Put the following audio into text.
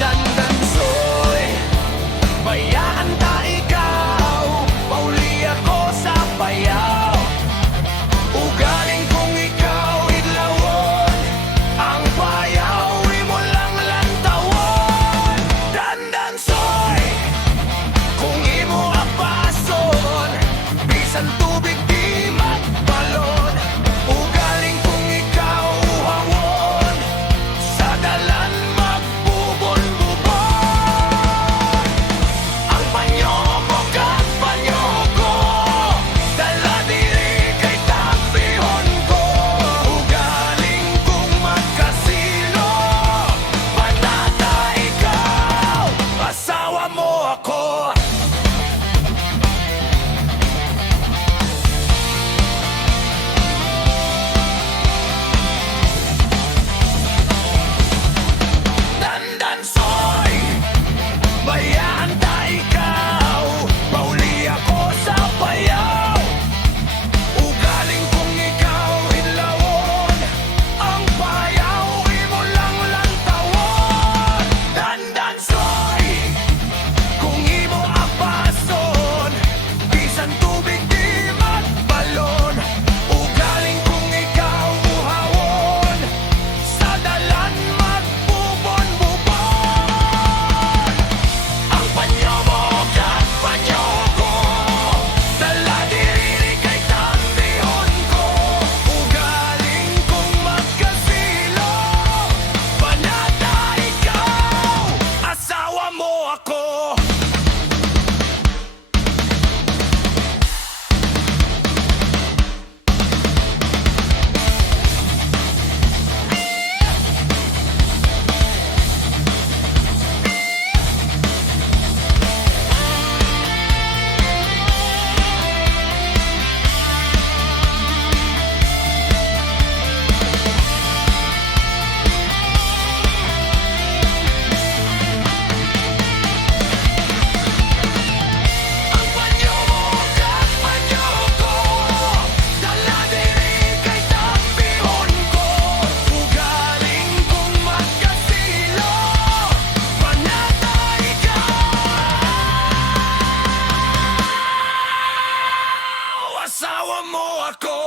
Dandansoy, bayaan ta ikaw, pauli ako sa bayaw. Ugaling kong ikaw idlawon, ang bayaw imo lang lantawon. Dandansoy, kung imo apason, bisan tubig di magbalon. Ugaling kong ikaw uhawon, sa dalan magbubon-bubon. Ang panyo mo kag panyo ko, dala diri kay tambihon ko. Ugaling kong magkasino, panata ikaw, asawa mo ako. Dandansoy, bayaan ta ikaw, pauli ako sa bayaw. Ugaling kong ikaw idlawon, ang bayaw imo lang lantawon. Dandansoy, kung imo apason, bisan tubig di magbalon. Ugaling kong ikaw uhawon, sa dalan magbubon-bubon. Ang panyo mo kag panyo ko, dala diri kay tambihon ko. Ugaling kong magkasilo, panata ikaw, asawa mo ako. Ang panyo mo kag panyo ko, dala diri kay tambihon ko. Ugaling kong magkasilo, panata ikaw, asawa mo ako.